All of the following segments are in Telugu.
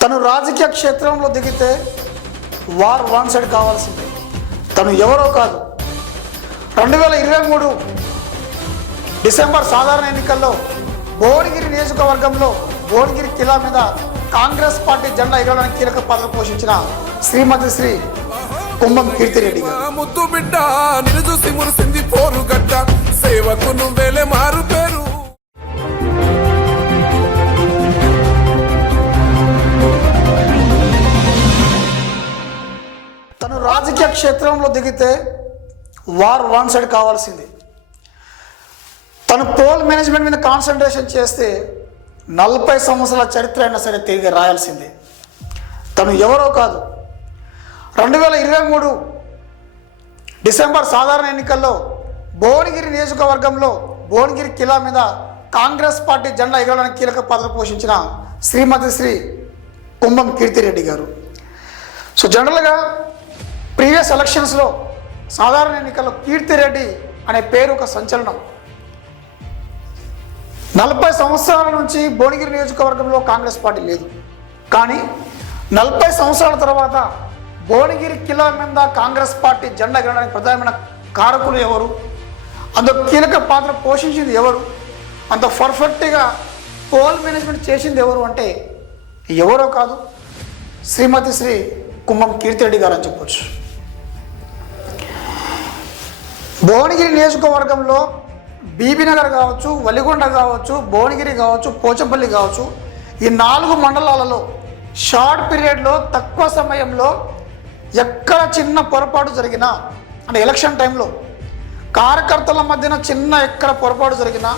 తను రాజకీయ క్షేత్రంలో దిగితే వార్ వన్ సైడ్ కావాల్సిందే. తను ఎవరో కాదు. రెండు వేల ఇరవై మూడు డిసెంబర్ సాధారణ ఎన్నికల్లో భువనగిరి నియోజకవర్గంలో భువనగిరి కిలా మీద కాంగ్రెస్ పార్టీ జెండా ఎగరడానికి కీలక పాత్ర పోషించిన శ్రీమతి శ్రీ కుంభం కీర్తిరెడ్డి ముద్దు బిడ్డ నిన్ను చూసి మురిసింది పోరు గడ్డ. సేవకు నువ్వేలే మారు పేరు. క్షేత్రంలో దిగితే వార్ వన్ సైడ్ కావాల్సింది. తను పోల్ మేనేజ్మెంట్ మీద కాన్సన్ట్రేషన్ చేస్తే నలభై సంవత్సరాల చరిత్ర అయినా సరే తిరిగి రాయాల్సిందే. తను ఎవరో కాదు. రెండు వేల ఇరవై మూడు డిసెంబర్ సాధారణ ఎన్నికల్లో భువనగిరి నియోజకవర్గంలో భువనగిరి కిలా మీద కాంగ్రెస్ పార్టీ జెండా ఎగరడానికి కీలక పాత్ర పోషించిన శ్రీమతి శ్రీ కుంభం కీర్తిరెడ్డి గారు. సో జనరల్గా ప్రీవియస్ ఎలక్షన్స్లో సాధారణ ఎన్నికల్లో కీర్తిరెడ్డి అనే పేరు ఒక సంచలనం. నలభై సంవత్సరాల నుంచి భువనగిరి నియోజకవర్గంలో కాంగ్రెస్ పార్టీ లేదు. కానీ నలభై సంవత్సరాల తర్వాత భువనగిరి కిలా మీద కాంగ్రెస్ పార్టీ జెండా ఎగరడానికి ప్రధానమైన కారకులు ఎవరు? అందులో కీలక పాత్ర పోషించింది ఎవరు? అంత పర్ఫెక్ట్గా పోల్ మేనేజ్మెంట్ చేసింది ఎవరు అంటే ఎవరో కాదు శ్రీమతి శ్రీ కుంభం కీర్తిరెడ్డి గారు అని చెప్పొచ్చు. భువనగిరి నియోజకవర్గంలో బీబీనగర్ కావచ్చు వలిగొండ కావచ్చు భువనగిరి కావచ్చు పోచంపల్లి కావచ్చు ఈ నాలుగు మండలాలలో షార్ట్ పీరియడ్లో తక్కువ సమయంలో ఎక్కడ చిన్న పొరపాటు జరిగినా అంటే ఎలక్షన్ టైంలో కార్యకర్తల మధ్యన చిన్న ఎక్కడ పొరపాటు జరిగినా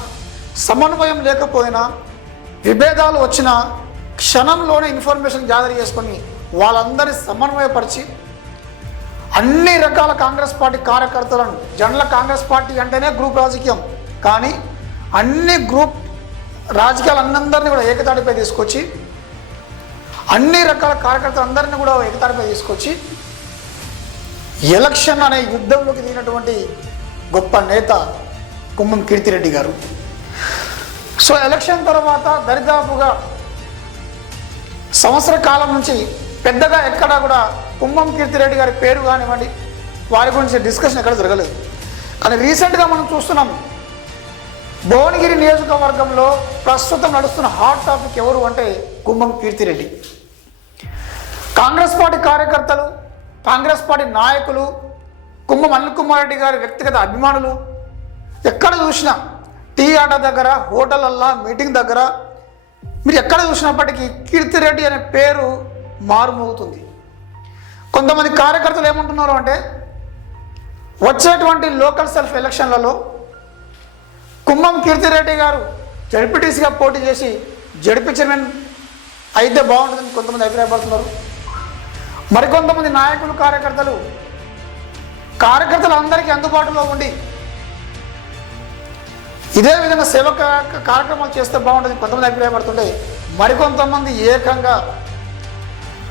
సమన్వయం లేకపోయినా విభేదాలు వచ్చినా క్షణంలోనే ఇన్ఫర్మేషన్ గ్యాదర్ చేసుకొని వాళ్ళందరినీ సమన్వయపరిచి అన్ని రకాల కాంగ్రెస్ పార్టీ కార్యకర్తలను జనరల్ కాంగ్రెస్ పార్టీ అంటేనే గ్రూప్ రాజకీయం. కానీ అన్ని గ్రూప్ రాజకీయాలందరినీ కూడా ఏకతాటిపై తీసుకొచ్చి అన్ని రకాల కార్యకర్తలందరినీ కూడా ఏకతాటిపై తీసుకొచ్చి ఎలక్షన్ అనే యుద్ధంలోకి దిగినటువంటి గొప్ప నేత కుమ్మం కీర్తిరెడ్డి గారు. సో ఎలక్షన్ తర్వాత దరిదాపుగా సంవత్సర కాలం నుంచి పెద్దగా ఎక్కడా కూడా కుంభం కీర్తిరెడ్డి గారి పేరు కానివ్వండి వారి గురించి డిస్కషన్ ఎక్కడ జరగలేదు. కానీ రీసెంట్గా మనం చూస్తున్నాం భువనగిరి నియోజకవర్గంలో ప్రస్తుతం నడుస్తున్న హాట్ టాపిక్ ఎవరు అంటే కుంభం కీర్తిరెడ్డి. కాంగ్రెస్ పార్టీ కార్యకర్తలు కాంగ్రెస్ పార్టీ నాయకులు కుంభం అనిల్ కుమార్ రెడ్డి గారి వ్యక్తిగత అభిమానులు ఎక్కడ చూసినా టీ ఆట దగ్గర హోటలల్లా మీటింగ్ దగ్గర మీరు ఎక్కడ చూసినప్పటికీ కీర్తిరెడ్డి అనే పేరు మారుమోగుతుంది. కొంతమంది కార్యకర్తలు ఏమంటున్నారు అంటే వచ్చేటువంటి లోకల్ సెల్ఫ్ ఎలక్షన్లలో కుంభం కీర్తిరెడ్డి గారు జడ్పీటీసీగా పోటీ చేసి జడ్పీ చైర్మన్ అయితే బాగుంటుందని కొంతమంది అభిప్రాయపడుతున్నారు. మరికొంతమంది నాయకులు కార్యకర్తలు కార్యకర్తలు అందరికీ అందుబాటులో ఉండి ఇదే విధంగా సేవ కార్యక్రమాలు చేస్తే బాగుంటుంది కొంతమంది అభిప్రాయపడుతుంటే మరికొంతమంది ఏకంగా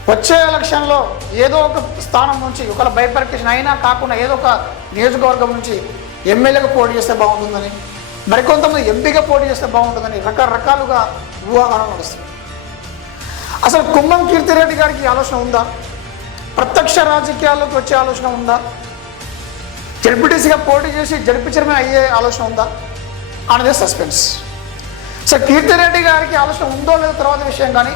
వచ్చే ఎలక్షన్లో ఏదో ఒక స్థానం నుంచి ఒకవేళ బైపర్కేషన్ అయినా కాకుండా ఏదో ఒక నియోజకవర్గం నుంచి ఎమ్మెల్యేగా పోటీ చేస్తే బాగుంటుందని మరికొంతమంది ఎంపీగా పోటీ చేస్తే బాగుంటుందని రకరకాలుగా ఊహాగానం నడుస్తుంది అసలు కుంభం కీర్తిరెడ్డి గారికి ఆలోచన ఉందా? ప్రత్యక్ష రాజకీయాల్లోకి వచ్చే ఆలోచన ఉందా? జడ్పీటీసీగా పోటీ చేసి జడ్పీ చైర్మన్ అయ్యే ఆలోచన ఉందా? అనేది సస్పెన్స్. సో కీర్తిరెడ్డి గారికి ఆలోచన ఉందో లేదో తర్వాత విషయం కానీ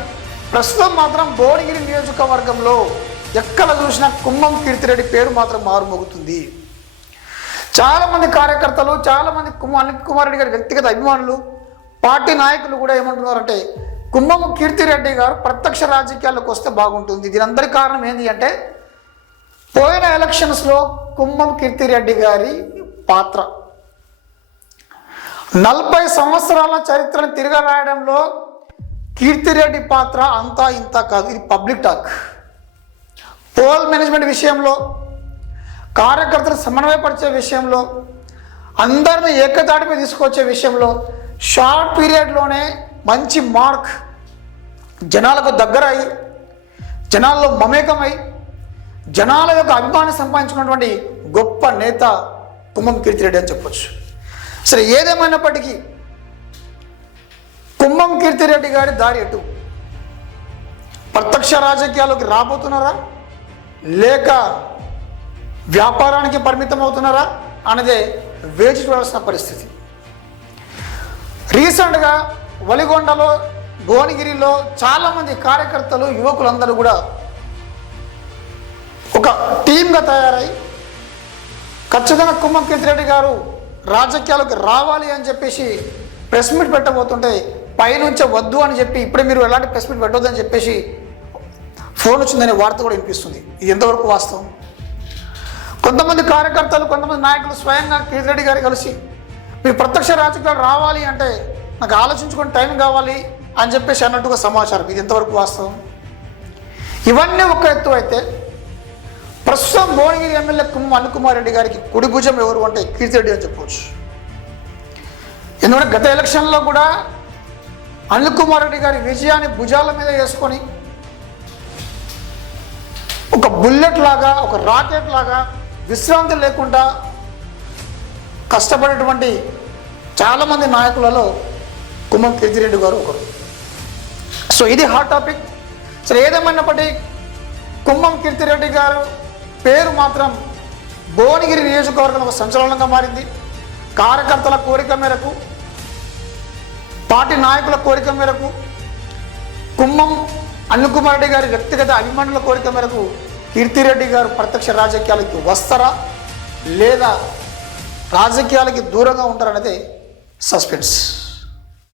ప్రస్తుతం మాత్రం భువనగిరి నియోజకవర్గంలో ఎక్కడ చూసినా కుంభం కీర్తిరెడ్డి పేరు మాత్రం మారుమోగుతుంది. చాలామంది కార్యకర్తలు చాలామంది కుంభ అనిల్ కుమార్ రెడ్డి గారి వ్యక్తిగత అభిమానులు పార్టీ నాయకులు కూడా ఏమంటున్నారంటే కుంభం కీర్తిరెడ్డి గారు ప్రత్యక్ష రాజకీయాల్లోకి వస్తే బాగుంటుంది. దీని కారణం ఏంటి అంటే పోయిన ఎలక్షన్స్లో కుంభం కీర్తిరెడ్డి గారి పాత్ర. నలభై సంవత్సరాల చరిత్రను తిరగరాయడంలో కీర్తిరెడ్డి పాత్ర అంతా ఇంత కాదు. ఇది పబ్లిక్ టాక్. పోల్ మేనేజ్మెంట్ విషయంలో కార్యకర్తలు సమన్వయపరిచే విషయంలో అందరిని ఏకతాటిపై తీసుకొచ్చే విషయంలో షార్ట్ పీరియడ్లోనే మంచి మార్క్ జనాలకు దగ్గర అయి జనాల్లో మమేకమై జనాల యొక్క అభిమానం సంపాదించుకున్నటువంటి గొప్ప నేత కుంభం కీర్తిరెడ్డి అని చెప్పొచ్చు. సరే ఏదేమైనప్పటికీ కుంభం కీర్తిరెడ్డి గారి దారి ఎటు? ప్రత్యక్ష రాజకీయాల్లోకి రాబోతున్నారా? లేక వ్యాపారానికి పరిమితం అవుతున్నారా అనేదే వేచి చూడాల్సిన పరిస్థితి. రీసెంట్గా వలిగొండలో భువనగిరిలో చాలామంది కార్యకర్తలు యువకులందరూ కూడా ఒక టీమ్గా తయారై ఖచ్చితంగా కుమ్మం కీర్తిరెడ్డి గారు రాజకీయాలకు రావాలి అని చెప్పేసి ప్రెస్ మీట్ పెట్టబోతుంటే పైనుంచే వద్దు అని చెప్పి ఇప్పుడే మీరు ఎలాంటి ప్రెస్ మీట్ అని చెప్పేసి ఫోన్ వచ్చిందనే వార్త కూడా వినిపిస్తుంది. ఇది ఎంతవరకు వాస్తవం? కొంతమంది కార్యకర్తలు కొంతమంది నాయకులు స్వయంగా కీర్తిరెడ్డి గారు కలిసి మీరు ప్రత్యక్ష రాజకీయాలు రావాలి అంటే నాకు ఆలోచించుకొని టైం కావాలి అని చెప్పేసి అన్నట్టుగా సమాచారం. ఇది ఎంతవరకు వాస్తవం? ఇవన్నీ ఒక ఎత్తు అయితే ప్రస్తుతం భువనగిరి ఎమ్మెల్యే కుమ్మ అనుకుమార్ రెడ్డి గారికి కుడి భుజం ఎవరు అంటే కీర్తిరెడ్డి అని చెప్పవచ్చు. ఎందుకంటే గత ఎలక్షన్లో కూడా అనిల్ కుమార్ రెడ్డి గారి విజయాన్ని భుజాల మీద వేసుకొని ఒక బుల్లెట్ లాగా ఒక రాకెట్ లాగా విశ్రాంతి లేకుండా కష్టపడేటువంటి చాలామంది నాయకులలో కుమ్మం కీర్తిరెడ్డి గారు ఒకరు. సో ఇది హాట్ టాపిక్ సరే ఏదేమైనప్పటికీ కుమ్మం కీర్తిరెడ్డి గారు పేరు మాత్రం భువనగిరి నియోజకవర్గం ఒక సంచలనంగా మారింది. కార్యకర్తల కోరిక మేరకు పార్టీ నాయకుల కోరిక మేరకు కుమ్మం అన్నకుమారెడ్డి గారి వ్యక్తిగత అభిమానుల కోరిక మేరకు కీర్తిరెడ్డి గారు ప్రత్యక్ష రాజకీయాలకి వస్తారా లేదా రాజకీయాలకి దూరంగా ఉంటారనేది సస్పెన్స్.